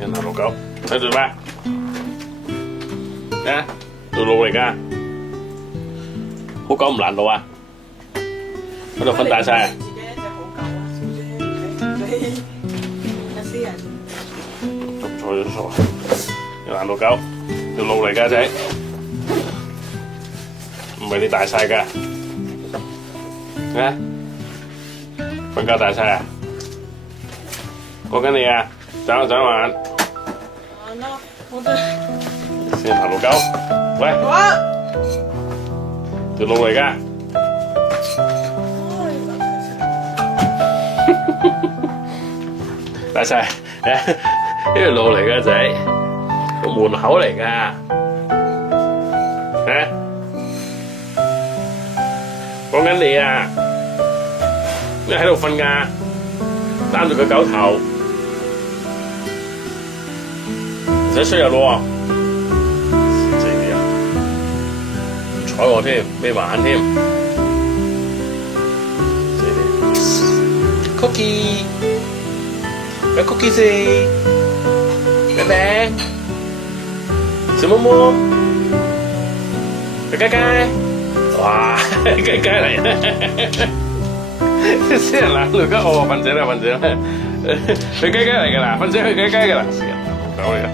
先行路狗，睇住咩？啊，條路嚟㗎，好狗唔難路啊！嗰度瞓大晒啊！自己一隻好狗啊，小姐，你有私人。捉錯咗錯，條難路狗，條路嚟㗎仔，唔係你大晒㗎，啊？瞓覺大晒啊？講緊你啊！眨下眨眼。完啦，我哋。先行路狗，喂，哇！條路嚟㗎。大晒，呢條路嚟㗎仔，個門口嚟㗎，啊！講緊你啊！你喺度瞓㗎，擔住個狗頭，唔使出入咯喎，死你啊！唔睬我添，眯埋眼添，死你 ！Cookie， 有 cookie 食，拜拜，小毛毛，雞雞，哇，雞雞嚟啦！先人懶路狗，哦，瞓醒啦，瞓醒啦，佢雞雞嚟㗎啦，瞓醒佢雞雞㗎啦，先人老狗嚟㗎。